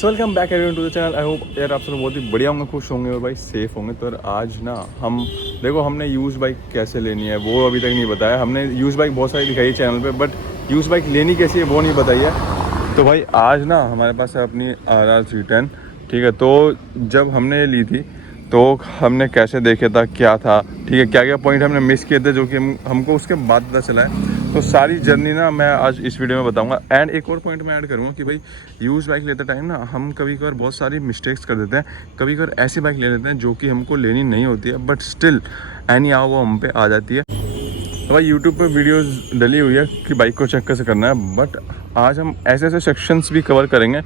So welcome back everyone to the channel. I hope यार आप सब बहुत ही बढ़िया होंगे, खुश होंगे और भाई सेफ होंगे। तो आज ना हम देखो हमने यूज़ बाइक कैसे लेनी है वो अभी तक नहीं बताया। हमने यूज़ बाइक बहुत सारी दिखाई है चैनल पे, बट यूज़ बाइक लेनी कैसी है वो नहीं बताई है। तो भाई आज ना हमारे पास है अपनी RR310, ठीक है। तो जब हमने ली थी तो हमने कैसे देखे था, क्या था, ठीक है, क्या क्या पॉइंट हमने मिस किए थे जो कि हमको उसके बाद पता चला है। तो सारी जर्नी ना मैं आज इस वीडियो में बताऊंगा। एंड एक और पॉइंट मैं ऐड करूंगा कि भाई यूज़ बाइक लेते टाइम ना हम कभी कभार बहुत सारी मिस्टेक्स कर देते हैं। कभी कभार ऐसी बाइक ले लेते हैं जो कि हमको लेनी नहीं होती है, बट स्टिल एनी आओ वो हम पे आ जाती है। तो भाई यूट्यूब पे वीडियोस डली हुई है कि बाइक को चेक कैसे करना है, बट आज हम ऐसे ऐसे सेक्शंस भी कवर करेंगे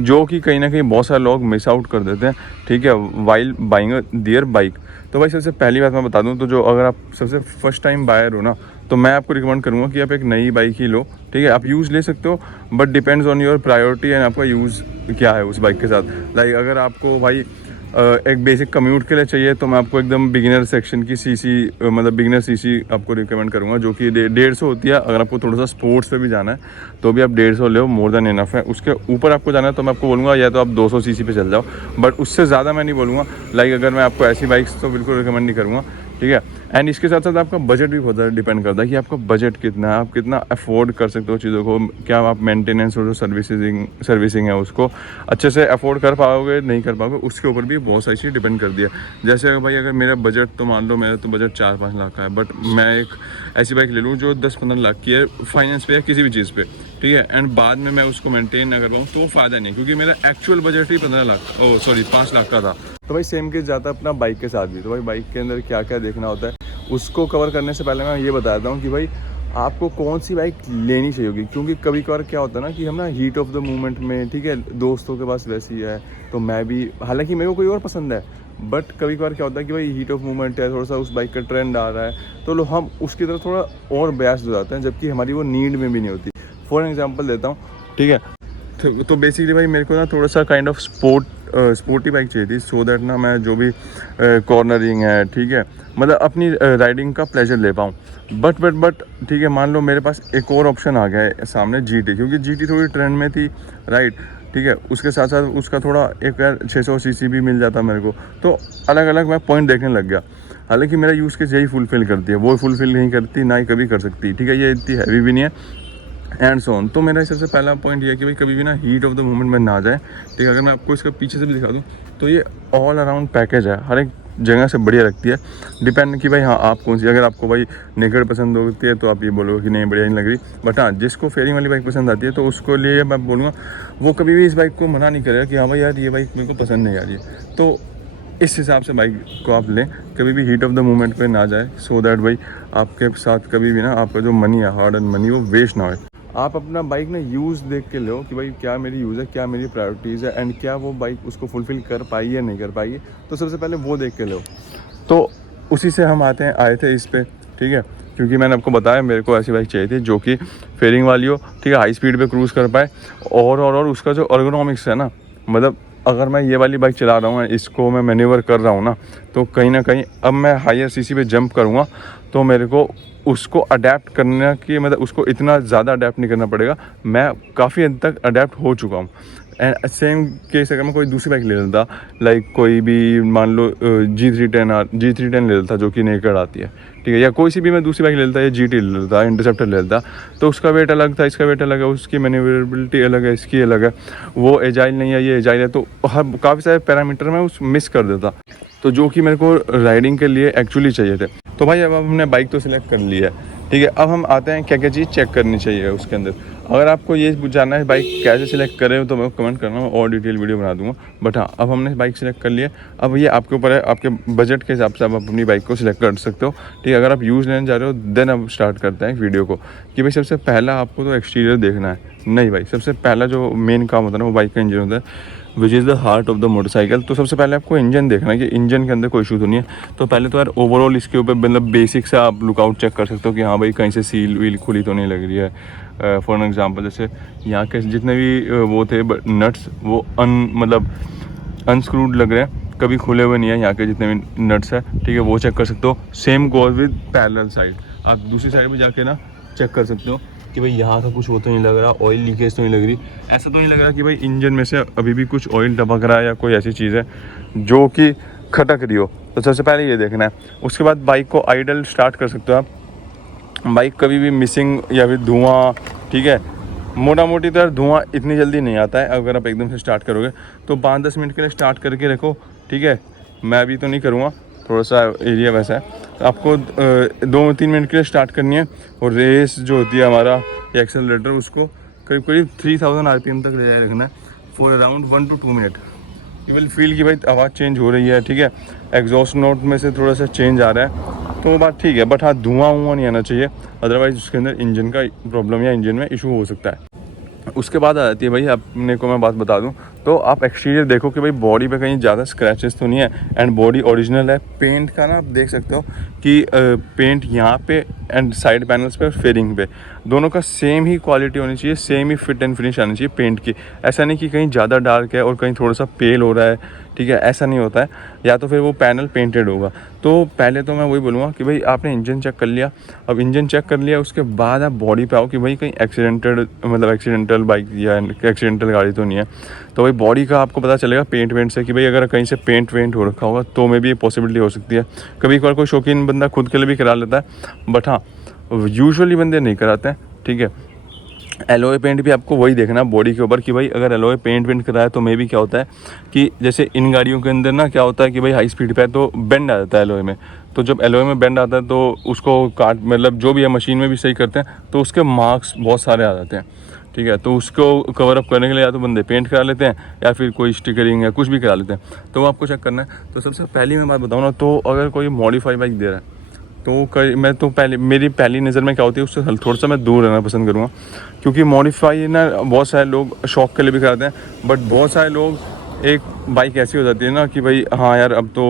जो कि कहीं ना कहीं बहुत सारे लोग मिस आउट कर देते हैं, ठीक है, वाइल बाइंग देयर बाइक। तो भाई सबसे पहली बात मैं बता दूं, तो जो अगर आप सबसे फर्स्ट टाइम बायर हो ना, तो मैं आपको रिकमेंड करूंगा कि आप एक नई बाइक ही लो, ठीक है। आप यूज़ ले सकते हो but depends on your priority and आपका यूज़ क्या है उस बाइक के साथ। लाइक अगर आपको भाई एक बेसिक कम्यूट के लिए चाहिए तो मैं आपको एकदम बिगिनर सेक्शन की सीसी मतलब बिगिनर सीसी आपको रिकमेंड करूंगा जो कि 150 होती है। अगर आपको थोड़ा सा स्पोर्ट्स पे भी जाना है तो भी आप 150 ले, मोर देन इनफ है। उसके ऊपर आपको जाना है तो मैं आपको बोलूँगा या तो आप 200 सीसी पे चल जाओ, बट उससे ज़्यादा मैं नहीं बोलूँगा। लाइक अगर मैं आपको ऐसी बाइक्स तो बिल्कुल रिकमेंड नहीं करूँगा, ठीक है। एंड इसके साथ साथ आपका बजट भी बहुत ज़्यादा डिपेंड करता है कि आपका बजट कितना है, आप कितना अफोर्ड कर सकते हो चीज़ों को, क्या आप मेंटेनेंस और जो सर्विसिंग है उसको अच्छे से अफोर्ड कर पाओगे नहीं कर पाओगे, उसके ऊपर भी बहुत सारी चीज़ डिपेंड कर दिया। जैसे भाई अगर मेरा बजट तो मान लो मेरा तो बजट 4-5 लाख का है, बट मैं एक ऐसी बाइक ले लूँ जो 10-15 लाख की है फाइनेंस पे या किसी भी चीज़ पे, ठीक है, एंड बाद में मैं उसको मेंटेन ना कर पाऊँ तो फ़ायदा नहीं, क्योंकि मेरा एक्चुअल बजट ही 5 लाख का था। तो भाई सेम केस जाता है अपना बाइक के साथ भी। तो भाई बाइक के अंदर क्या क्या देखना होता है उसको कवर करने से पहले मैं ये बताता हूँ कि भाई आपको कौन सी बाइक लेनी चाहिए होगी। क्योंकि कभी कभार क्या होता है ना कि हम ना हीट ऑफ द मोमेंट में, ठीक है, दोस्तों के पास वैसी है तो मैं भी, हालांकि मेरे को कोई और पसंद है, बट कभी कभार क्या होता है कि भाई हीट ऑफ मोमेंट है, थोड़ा सा उस बाइक का ट्रेंड आ रहा है तो हम उसकी तरफ थोड़ा और ब्यास हो जाते हैं, जबकि हमारी वो नीड में भी नहीं होती। फॉर एग्जाम्पल देता हूँ, ठीक है। तो बेसिकली भाई मेरे को ना थोड़ा सा काइंड ऑफ स्पोर्टी बाइक चाहिए थी, सो दैट ना मैं जो भी कॉर्नरिंग है, ठीक है, मतलब अपनी राइडिंग का प्लेजर ले पाऊँ। बट ठीक है, मान लो मेरे पास एक और ऑप्शन आ गया है सामने, GT, क्योंकि GT थोड़ी ट्रेंड में थी, राइट, ठीक है। उसके साथ साथ उसका थोड़ा एक 600 सीसी भी मिल जाता मेरे को, तो अलग अलग मैं पॉइंट देखने लग गया। हालांकि मेरा यूज़ केस यही फुलफिल करती है, वो फुलफिल नहीं करती, ना ही कभी कर सकती, ठीक है, ये इतनी हैवी भी नहीं है एंड सो ऑन। तो मेरा सबसे पहला पॉइंट ये है कि भाई कभी भी ना हीट ऑफ द मोमेंट में ना जाए, ठीक है। अगर मैं आपको इसका पीछे से भी दिखा दूँ तो ये ऑल अराउंड पैकेज है, हर एक जगह से बढ़िया लगती है। डिपेंड कि भाई हाँ आप कौन सी, अगर आपको भाई नेकेड पसंद होती है तो आप ये बोलोगे कि नहीं बढ़िया नहीं लग रही, बट हाँ जिसको फेयरिंग वाली बाइक पसंद आती है तो उसको लिए मैं बोलूँगा वो कभी भी इस बाइक को मना नहीं करेगा कि हाँ भाई यार ये बाइक मेरे को पसंद नहीं आ रही है। तो इस हिसाब से बाइक को आप लें, कभी भी हीट ऑफ द मोमेंट पे ना जाए, सो दैट भाई आपके साथ कभी भी ना आपका जो मनी है, हार्ड एंड मनी, वो वेस्ट ना हो। आप अपना बाइक ना यूज़ देख के लो कि भाई क्या मेरी यूज़ है, क्या मेरी प्रायोरिटीज़ है, एंड क्या वो बाइक उसको फुलफ़िल कर पाई है नहीं कर पाई है, तो सबसे पहले वो देख के लो। तो उसी से हम आए थे इस पे, ठीक है, क्योंकि मैंने आपको बताया मेरे को ऐसी बाइक चाहिए थी जो कि फेयरिंग वाली हो, ठीक है, हाई स्पीड पे क्रूज़ कर पाए, और उसका जो अर्गोनॉमिक्स है ना, मतलब अगर मैं ये वाली बाइक चला रहा हूँ, इसको मैं मैन्यूवर कर रहा हूँ ना, तो कहीं ना कहीं अब मैं हायर सीसी पे जंप करूँगा तो मेरे को उसको अडेप्ट करने की, मतलब उसको इतना ज़्यादा अडेप्ट नहीं करना पड़ेगा, मैं काफ़ी हद तक अडेप्ट हो चुका हूँ। एंड सेम केस अगर मैं कोई दूसरी बाइक ले लेता, लाइक कोई भी मान लो G310 ले लेता जो कि नेकेड आती है, ठीक है, या कोई सी भी मैं दूसरी बाइक ले लेता, या GT ले लेता, इंटरसेप्टर ले लेता, तो उसका वेट अलग था, इसका वेट अलग है, उसकी मैन्यूवरेबिलिटी अलग है, इसकी अलग है, वो एजाइल नहीं है, ये एजाइल है, तो हर काफ़ी सारे पैरामीटर में उस मिस कर देता, तो जो कि मेरे को राइडिंग के लिए एक्चुअली चाहिए थे। तो भाई अब हमने बाइक तो सिलेक्ट कर ली है, ठीक है। अब हम आते हैं क्या क्या चीज़ चेक करनी चाहिए उसके अंदर। अगर आपको ये जानना है बाइक कैसे सिलेक्ट करें तो मैं कमेंट करना, मैं और डिटेल वीडियो बना दूंगा। बट हाँ अब हमने बाइक सिलेक्ट कर लिया, अब ये आपके ऊपर है, आपके बजट के हिसाब से आप अपनी बाइक को सिलेक्ट कर सकते हो, ठीक है। अगर आप यूज़ लेने जा रहे हो देन अब स्टार्ट करते हैं वीडियो को कि भाई सबसे पहला आपको तो एक्सटीरियर देखना है। नहीं भाई, सबसे पहला जो मेन काम होता है ना वो बाइक का इंजन होता है, which is the heart of the motorcycle. तो सबसे पहले आपको इंजन देखना है कि इंजन के अंदर कोई इशू तो नहीं है। तो पहले तो यार ओवरऑल इसके ऊपर मतलब बेसिक से आप लुकआउट चेक कर सकते हो कि हाँ भाई कहीं से सील वील खुली तो नहीं लग रही है। फॉर एग्जांपल जैसे यहाँ के जितने भी वो थे नट्स वो मतलब अनस्क्रूड लग रहे हैं, कभी खुले हुए नहीं है यहाँ के जितने भी नट्स है, ठीक है, वो चेक कर सकते हो। Same goes with parallel side, आप दूसरी साइड में जाके ना चेक कर सकते हो कि भाई यहाँ का कुछ वो तो नहीं लग रहा, ऑयल लीकेज तो नहीं लग रही, ऐसा तो नहीं लग रहा कि भाई इंजन में से अभी भी कुछ ऑयल टपक रहा है या कोई ऐसी चीज़ है जो कि खटक रही हो। तो सबसे पहले ये देखना है। उसके बाद बाइक को आइडल स्टार्ट कर सकते हो आप। बाइक कभी भी मिसिंग या फिर धुआं, ठीक है, मोटा मोटी तरह धुआं इतनी जल्दी नहीं आता है अगर आप एकदम से स्टार्ट करोगे। तो 5-10 मिनट के लिए स्टार्ट करके रखो, ठीक है। मैं अभी तो नहीं करूँगा, थोड़ा सा एरिया वैसा है। आपको 2-3 मिनट के लिए स्टार्ट करनी है। और रेस जो होती है हमारा या एक्सेलरेटर, उसको करीब करीब 3000 RPM तक ले जाए रखना है for around 1 to 2 minute. You will feel कि भाई आवाज़ चेंज हो रही है, ठीक है, एग्जॉस्ट नोट में से थोड़ा सा चेंज आ रहा है, तो वो बात ठीक है। बट हाँ, धुआं नहीं आना चाहिए, अदरवाइज उसके अंदर इंजन का प्रॉब्लम या इंजन में इशू हो सकता है। उसके बाद आ जाती है भाई, अपने को मैं बात बता दूं तो आप एक्सटीरियर देखो कि भाई बॉडी पे कहीं ज़्यादा स्क्रैचेस तो नहीं है एंड बॉडी ओरिजिनल है। पेंट का ना आप देख सकते हो कि पेंट यहाँ पे एंड साइड पैनल्स पे और फेयरिंग पे दोनों का सेम ही क्वालिटी होनी चाहिए, same he fit and finish आनी चाहिए पेंट की। ऐसा नहीं कि कहीं ज़्यादा डार्क है और कहीं थोड़ा सा पेल हो रहा है, ठीक है, ऐसा नहीं होता है, या तो फिर वो पैनल पेंटेड होगा। तो पहले तो मैं वही बोलूँगा कि भाई आपने इंजन चेक कर लिया, अब इंजन चेक कर लिया उसके बाद आप बॉडी पे आओ कि भाई कहीं एक्सीडेंटल बाइक या एक्सीडेंटल गाड़ी तो नहीं है। तो भाई बॉडी का आपको पता चलेगा पेंट वेंट से कि भाई अगर कहीं से पेंट वेंट हो रखा होगा तो में भी ये पॉसिबिलिटी हो सकती है। कभी कभार कोई शौकीन बंदा खुद के लिए भी करा लेता है, बट हाँ यूजुअली बंदे नहीं कराते हैं, ठीक है। एलॉय पेंट भी आपको वही देखना बॉडी के ऊपर कि भाई अगर एलॉय पेंट वेंट कराया तो मे भी क्या होता है कि जैसे इन गाड़ियों के अंदर ना क्या होता है कि भाई हाई स्पीड पे है तो बेंड आ जाता है एलॉय में। तो जब एलॉय में बेंड आता है तो उसको काट मतलब जो भी है मशीन में भी सही करते हैं तो उसके मार्क्स बहुत सारे आ जाते हैं, ठीक है। तो उसको कवर अप करने के लिए या तो बंदे पेंट करा लेते हैं या फिर कोई स्टिकरिंग या कुछ भी करा लेते हैं, तो वो आपको चेक करना है। तो सबसे पहली मैं बात बताऊँ ना, तो अगर कोई मॉडिफाई बाइक दे रहा है तो मैं तो मेरी पहली नज़र में क्या होती है उससे थोड़ा सा मैं दूर रहना पसंद करूँगा, क्योंकि मॉडिफाई ना बहुत सारे लोग शौक के लिए भी कराते हैं, बट बहुत सारे लोग एक बाइक ऐसी हो जाती है ना कि भाई हाँ यार अब तो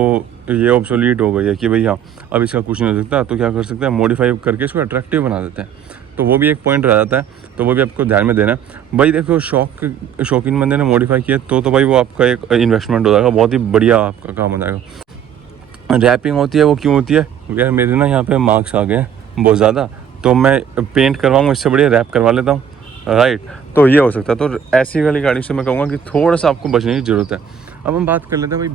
ये ऑब्सोलीट हो गई है कि भाई हाँ अब इसका कुछ नहीं हो सकता, तो क्या कर सकते हैं मॉडिफाई करके इसको अट्रैक्टिव बना देते हैं। तो वो भी एक पॉइंट रह जाता है, तो वो भी आपको ध्यान में देना है। भाई देखो शौकीन बंदे ने मॉडिफाई किया तो भाई वो आपका एक इन्वेस्टमेंट हो जाएगा, बहुत ही बढ़िया आपका काम हो जाएगा। रैपिंग होती है वो क्यों होती है यार, मेरे ना यहाँ पे मार्क्स आ गए हैं बहुत ज़्यादा, तो मैं पेंट करवाऊँ इससे बढ़िया रैप करवा लेता हूँ, राइट। तो ये हो सकता है। तो ऐसी वाली गाड़ी से मैं कहूँगा कि थोड़ा सा आपको बचने की ज़रूरत है। अब हम बात कर लेते हैं भाई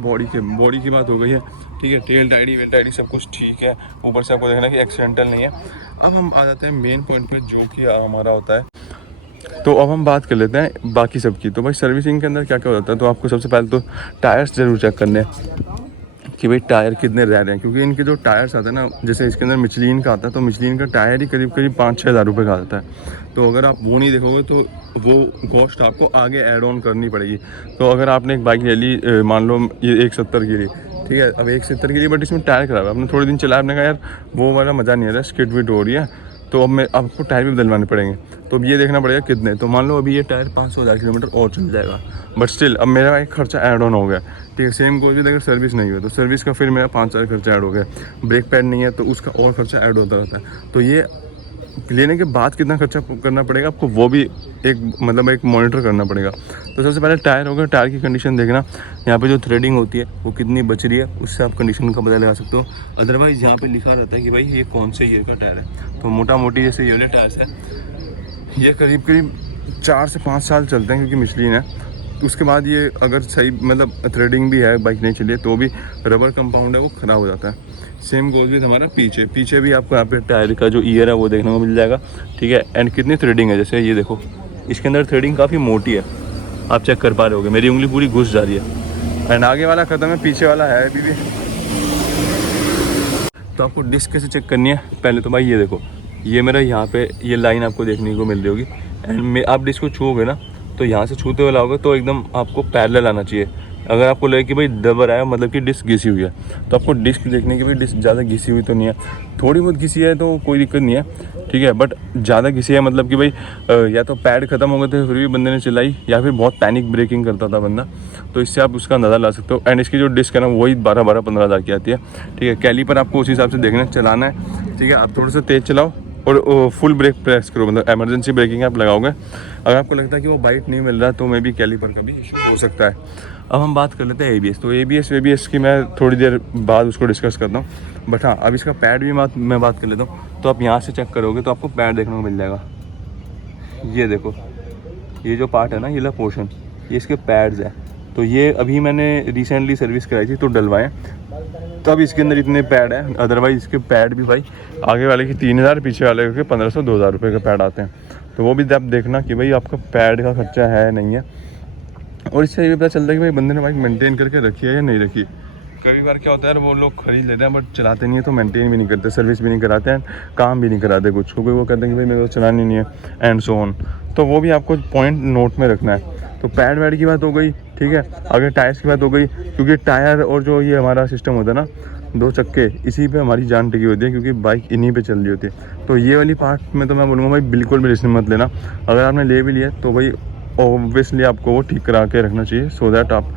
बॉडी की बात हो गई है, ठीक है, टेल टाइडी वेल टाइडी सब कुछ ठीक है, ऊपर से आपको देखना कि एक्सीडेंटल नहीं है। अब हम आ जाते हैं मेन पॉइंट पर जो कि हमारा होता है। तो अब हम बात कर लेते हैं बाकी सब की। तो भाई सर्विसिंग के अंदर क्या क्या हो जाता है, तो आपको सबसे पहले तो टायर्स ज़रूर चेक करने हैं कि भाई टायर कितने रह रहे हैं, क्योंकि इनके जो टायर्स आते हैं ना, जैसे इसके अंदर मिचलिन का आता है, तो मिचलिन का टायर ही करीब 5-6 हज़ार रुपये का आता है। तो अगर आप वो नहीं देखोगे तो वो कॉस्ट आपको आगे ऐड ऑन करनी पड़ेगी। तो अगर आपने एक बाइक ले ली, मान लो ये 170 की ली, ठीक है, अब 170 की ली बट इसमें टायर खराब है, आपने थोड़े दिन चलाया, आपने कहा यार वो वाला मज़ा नहीं आ रहा, स्किड विड हो रही है, तो अब आपको टायर भी बदलवाने पड़ेंगे। तो अब ये देखना पड़ेगा कितने, तो मान लो अभी ये टायर 500,000 किलोमीटर और चल जाएगा, बट स्टिल अब मेरा एक खर्चा ऐड ऑन हो गया, ठीक है। सेम कोई भी अगर सर्विस नहीं हुई तो सर्विस का फिर मेरा 5,000 खर्चा ऐड हो गया। ब्रेक पैड नहीं है तो उसका और खर्चा ऐड होता रहता है। तो ये लेने के बाद कितना खर्चा करना पड़ेगा आपको, वो भी एक मॉनिटर करना पड़ेगा। तो सबसे पहले टायर होगा, टायर की कंडीशन देखना, यहाँ पे जो थ्रेडिंग होती है वो कितनी बच रही है, उससे आप कंडीशन का पता लगा सकते हो। अदरवाइज़ यहाँ पे लिखा रहता है कि भाई ये कौन से ईयर का टायर है। तो मोटा मोटी जैसे ये वाले टायर्स है ये करीब 4 से 5 साल चलते हैं, क्योंकि मिचलिन है। तो उसके बाद ये अगर सही थ्रेडिंग भी है, बाइक नहीं चलिए, तो भी रबर कंपाउंड है वो ख़राब हो जाता है। सेम गोज विद हमारा पीछे भी आपको यहाँ पे टायर का जो ईयर है वो देखने को मिल जाएगा, ठीक है। एंड कितनी थ्रेडिंग है, जैसे ये देखो इसके अंदर थ्रेडिंग काफ़ी मोटी है, आप चेक कर पा रहे होगे, मेरी उंगली पूरी घुस जा रही है। एंड आगे वाला ख़त्म है, पीछे वाला है अभी भी। तो आपको डिस्क कैसे चेक करनी है, पहले तो भाई ये देखो, ये मेरा यहाँ पे ये लाइन आपको देखने को मिल रही होगी। एंड आप डिस्क को छूओगे ना तो यहाँ से छूते हुए लाओगे तो एकदम आपको पैरेलल आना चाहिए। अगर आपको लगे कि भाई दबर आया मतलब कि डिस्क घिसी हुई है, तो आपको डिस्क देखने की भाई डिस्क ज़्यादा घिसी हुई तो नहीं है, थोड़ी बहुत घिसी है तो कोई दिक्कत नहीं है, ठीक है। बट ज़्यादा घिसी है मतलब कि भाई या तो पैड ख़त्म हो गए थे फिर भी बंदे ने चलाई, या फिर बहुत पैनिक ब्रेकिंग करता था बंदा, तो इससे आप उसका अंदाज़ा ला सकते हो। एंड इसकी जो डिस्क है ना वही 12-15 हज़ार की आती है, ठीक है। कैलीपर आपको उस हिसाब से देखना चलाना है, ठीक है। आप थोड़ा सा तेज़ चलाओ और फुल ब्रेक प्रेस करो, मतलब एमरजेंसी ब्रेकिंग आप लगाओगे। अगर आपको लगता है कि वो बाइट नहीं मिल रहा तो मे भी कैलीपर का भी इशू हो सकता है। अब हम बात कर लेते हैं ABS। तो ABS की मैं थोड़ी देर बाद उसको डिस्कस करता हूँ, बट हाँ अब इसका पैड भी मैं बात कर लेता हूँ। तो आप यहाँ से चेक करोगे तो आपको पैड देखने को मिल जाएगा, ये देखो, ये जो पार्ट है ना, ये ला पोर्शन, ये इसके पैड्स हैं। तो ये अभी मैंने रिसेंटली सर्विस कराई थी तो डलवाएं, तब इसके अंदर इतने पैड हैं। अदरवाइज़ इसके पैड भी भाई आगे वाले के 3000, पीछे वाले के 1500-2000 रुपये के पैड आते हैं। तो वो भी आप देखना कि भाई आपका पैड का खर्चा है नहीं है। और इससे ये भी पता चलता है कि भाई बंदे ने बाइक मेंटेन करके रखी है या नहीं रखी। कई बार क्या होता है वो लोग खरीद लेते हैं बट चलाते नहीं है, तो मेंटेन भी नहीं करते, सर्विस भी नहीं कराते हैं, काम भी नहीं कराते कुछ, क्योंकि वो कहते हैं कि भाई मेरे को चलानी नहीं है एंड सो ऑन। तो वो भी आपको पॉइंट नोट में रखना है। तो पैड वैड की बात हो गई, ठीक है। आगे टायर्स की बात हो गई, क्योंकि टायर और जो ये हमारा सिस्टम होता है ना, 2 चक्के, इसी पे हमारी जान टिकी होती है, क्योंकि बाइक इन्हीं पे चल रही होती है। तो ये वाली पार्ट में तो मैं बोलूँगा भाई बिल्कुल भी रिस्क मत लेना। अगर आपने ले भी लिया तो भाई ऑब्वियसली आपको वो ठीक करा के रखना चाहिए, सो दैट आप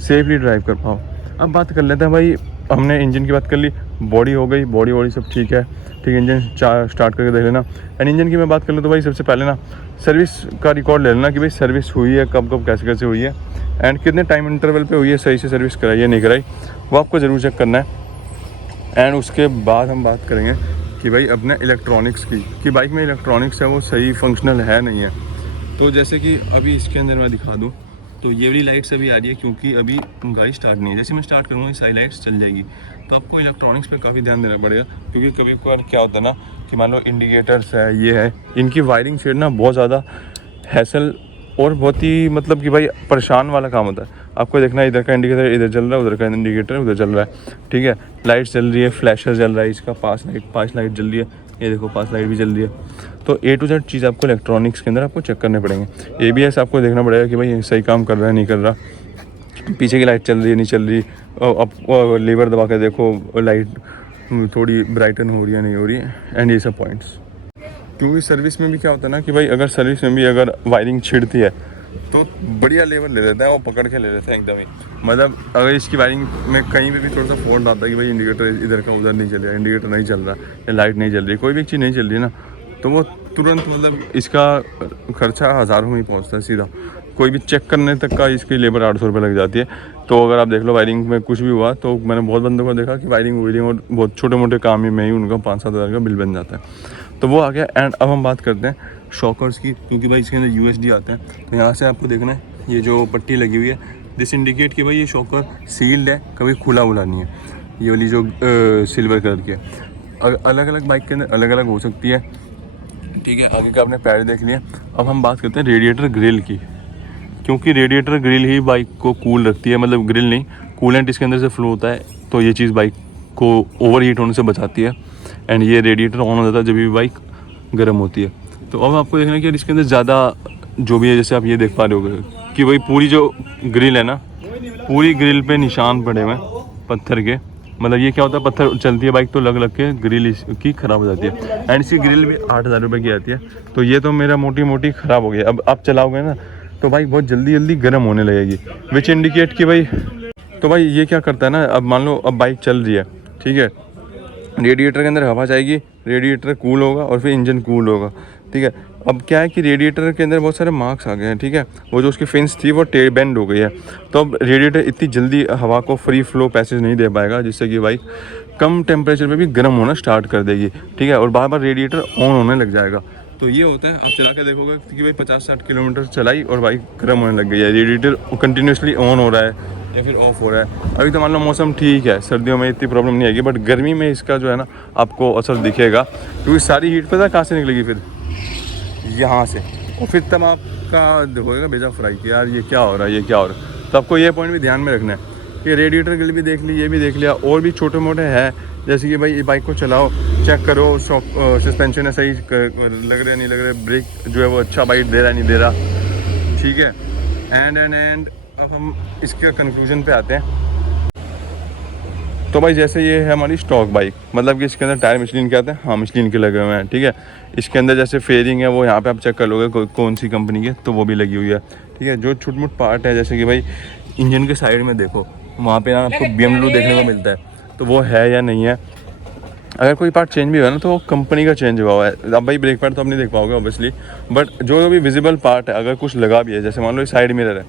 सेफली ड्राइव कर पाओ। अब बात कर लेते हैं भाई, हमने इंजन की बात कर ली, बॉडी हो गई, बॉडी सब ठीक है, ठीक है। इंजन स्टार्ट करके देख लेना। एंड इंजन की मैं बात कर लूँ तो भाई सबसे पहले ना सर्विस का रिकॉर्ड ले लेना कि भाई सर्विस हुई है, कब कब कैसे कैसे हुई है, एंड कितने टाइम इंटरवल पे हुई है, सही से सर्विस कराई है नहीं कराई, वो आपको ज़रूर चेक करना है। एंड उसके बाद हम बात करेंगे कि भाई अपने इलेक्ट्रॉनिक्स की, कि बाइक में इलेक्ट्रॉनिक्स है वो सही फंक्शनल है नहीं है। तो जैसे कि अभी इसके अंदर मैं दिखा दूँ, तो ये वाली लाइट्स अभी आ रही है क्योंकि अभी गाड़ी स्टार्ट नहीं है। जैसे मैं स्टार्ट करूँगा ये सारी लाइट्स चल जाएगी। तो आपको इलेक्ट्रॉनिक्स पे काफ़ी ध्यान देना पड़ेगा, क्योंकि कभी कभार क्या होता है ना कि मान लो इंडिकेटर्स है, ये है, इनकी वायरिंग शेड ना बहुत ज़्यादा हैसल और बहुत ही मतलब कि भाई परेशान वाला काम होता है। आपको देखना है इधर का इंडिकेटर इधर चल रहा है, उधर का इंडिकेटर उधर चल रहा है, ठीक है। लाइट चल रही है, फ्लैशर चल रहा है, इसका पास लाइट जल रही है, ये देखो पास लाइट भी चल रही है। तो A to Z चीज़ आपको इलेक्ट्रॉनिक्स के अंदर आपको चेक करने पड़ेंगे। ABS आपको देखना पड़ेगा कि भाई सही काम कर रहा है नहीं कर रहा, पीछे की लाइट चल रही है नहीं चल रही, अब लीवर दबा के देखो लाइट थोड़ी ब्राइटन हो रही है नहीं हो रही है, एंड ये सब पॉइंट्स। क्योंकि सर्विस में भी क्या होता है ना कि भाई अगर सर्विस में भी अगर वायरिंग छिड़ती है तो बढ़िया लेबर ले लेता है, वो पकड़ के ले लेता है एकदम ही। मतलब अगर इसकी वायरिंग में कहीं पे भी थोड़ा सा फॉल्ट आता है कि भाई इंडिकेटर इधर का उधर नहीं चल रहा, इंडिकेटर नहीं चल रहा या लाइट नहीं चल रही, कोई भी चीज़ नहीं चल रही है ना, तो वो तुरंत मतलब इसका खर्चा हज़ारों में ही पहुँचता है सीधा। कोई भी चेक करने तक का इसकी लेबर 800 रुपये लग जाती है। तो अगर आप देख लो वायरिंग में कुछ भी हुआ, तो मैंने बहुत बंदों को देखा कि वायरिंग और बहुत छोटे मोटे काम में ही उनका 5-7 हज़ार का बिल बन जाता है। तो वो आ गया। एंड अब हम बात करते हैं शॉकर्स की, क्योंकि भाई इसके अंदर USD आता है। तो यहाँ से आपको देखना है ये जो पट्टी लगी हुई है, दिस इंडिकेट कि भाई ये शॉकर सील्ड है, कभी खुला हुआ नहीं है। ये वाली जो सिल्वर कलर की है, अलग अलग बाइक के अंदर अलग अलग हो सकती है, ठीक है। आगे का आपने पैड देख लिया। अब हम बात करते हैं रेडिएटर ग्रिल की, क्योंकि रेडिएटर ग्रिल ही बाइक को कूल रखती है, मतलब ग्रिल नहीं, कूलेंट इसके अंदर से फ्लो होता है, तो ये चीज़ बाइक को ओवर हीट होने से बचाती है। एंड ये रेडिएटर ऑन हो जाता है जब भी बाइक गर्म होती है। तो अब आपको देखना है कि इसके अंदर ज़्यादा जो भी है, जैसे आप ये देख पा रहे हो कि भाई पूरी जो ग्रिल है ना, पूरी ग्रिल पे निशान पड़े हुए हैं पत्थर के। मतलब ये क्या होता है, पत्थर चलती है बाइक तो लग लग के ग्रिल इसकी ख़राब हो जाती है। एंड इसकी ग्रिल भी 8000 रुपये की आती है। तो ये तो मेरा मोटी ख़राब हो गया। अब आप चलाओगे ना तो बाइक बहुत जल्दी गर्म होने लगेगी, विच इंडिकेट कि भाई, तो भाई ये क्या करता है ना, अब मान लो अब बाइक चल रही है, ठीक है, रेडिएटर के अंदर हवा जाएगी, रेडिएटर कूल होगा और फिर इंजन कूल होगा, ठीक है। अब क्या है कि रेडिएटर के अंदर बहुत सारे मार्क्स आ गए हैं, ठीक है, वो जो उसकी फिन्स थी वो बेंड हो गई है। तो अब रेडिएटर इतनी जल्दी हवा को फ्री फ्लो पैसेज नहीं दे पाएगा, जिससे कि बाइक कम टेम्परेचर में भी गर्म होना स्टार्ट कर देगी, ठीक है, और बार बार रेडिएटर ऑन होने लग जाएगा। तो ये होता है, आप चला के देखोगे कि भाई 50-60 किलोमीटर चलाई और बाइक गर्म होने लग गई है, रेडिएटर कंटिन्यूसली ऑन हो रहा है या फिर ऑफ हो रहा है। अभी तो मान लो मौसम ठीक है, सर्दियों में इतनी प्रॉब्लम नहीं आएगी, बट गर्मी में इसका जो है ना आपको असर दिखेगा, क्योंकि सारी हीट पता है कहाँ से निकलेगी, फिर यहाँ से, और फिर तब आपका होगा बेजा फ्राई कि यार ये क्या हो रहा है, ये क्या हो रहा है। तो आपको ये पॉइंट भी ध्यान में रखना है कि रेडिएटर ग्रिल भी देख ली, ये भी देख लिया, और भी छोटे मोटे हैं, जैसे कि भाई ये बाइक को चलाओ, चेक करो सस्पेंशन है सही लग रहे नहीं लग रहे, ब्रेक जो है वो अच्छा बाइट दे रहा नहीं दे रहा, ठीक है। एंड अब हम इसके कंक्लूजन पे आते हैं। तो भाई जैसे ये है हमारी स्टॉक बाइक, मतलब कि इसके अंदर टायर मिशलिन के आते हैं, हाँ मिशलिन के लगे हुए हैं, ठीक है। इसके अंदर जैसे फेयरिंग है वो यहाँ पे आप चेक कर लोगे कौन सी कंपनी के, तो वो भी लगी हुई है, ठीक है। जो छोटे मोटे पार्ट है, जैसे कि भाई इंजन के साइड में देखो, वहाँ पे ना आपको BMW देखने को मिलता है, तो वो है या नहीं है। अगर कोई पार्ट चेंज भी हुआ ना तो वो कंपनी का चेंज हुआ है। अब भाई ब्रेक पैड तो आप नहीं देख पाओगे ऑब्वियसली, बट जो भी विजिबल पार्ट है, अगर कुछ लगा भी है, जैसे मान लो ये साइड मिरर है,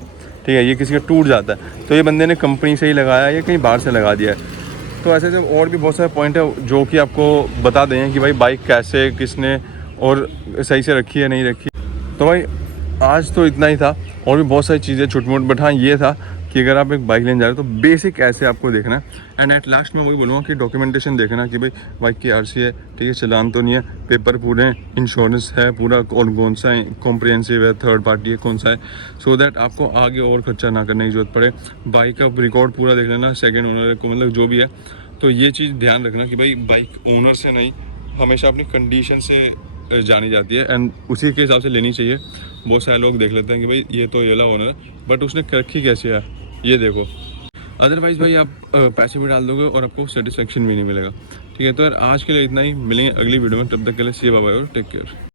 ठीक है, ये किसी का टूट जाता है तो ये बंदे ने कंपनी से ही लगाया या कहीं बाहर से लगा दिया है। तो ऐसे जब और भी बहुत सारे पॉइंट है जो कि आपको बता दें कि भाई बाइक कैसे किसने और सही से रखी है नहीं रखी। तो भाई आज तो इतना ही था, और भी बहुत सारी चीज़ें छोटी मोटी, बट हाँ ये था कि अगर आप एक बाइक लेने जा रहे हो तो बेसिक ऐसे आपको देखना है। एंड एट लास्ट में वही बोलूँगा कि डॉक्यूमेंटेशन देखना कि भाई बाइक की आरसी है, ठीक है, चालान तो नहीं है, पेपर पूरे हैं, इंश्योरेंस है पूरा, कौन कौन सा है, कॉम्प्रिहेंसिव है, थर्ड पार्टी है, कौन सा है, सो दैट आपको आगे और खर्चा ना करने की जरूरत पड़े। बाइक का रिकॉर्ड पूरा देख लेना, सेकेंड ओनर को, मतलब जो भी है। तो ये चीज़ ध्यान रखना कि भाई बाइक ओनर से नहीं, हमेशा अपनी कंडीशन से जानी जाती है एंड उसी के हिसाब से लेनी चाहिए। बहुत सारे लोग देख लेते हैं कि भाई ये तो ये वाला ओनर है, बट उसने रखी कैसे है ये देखो। अदरवाइज़ भाई आप पैसे भी डाल दोगे और आपको सेटिस्फेक्शन भी नहीं मिलेगा। ठीक है, तो यार आज के लिए इतना ही, मिलेंगे अगली वीडियो में, तब तक के लिए सी बाय बाय और टेक केयर।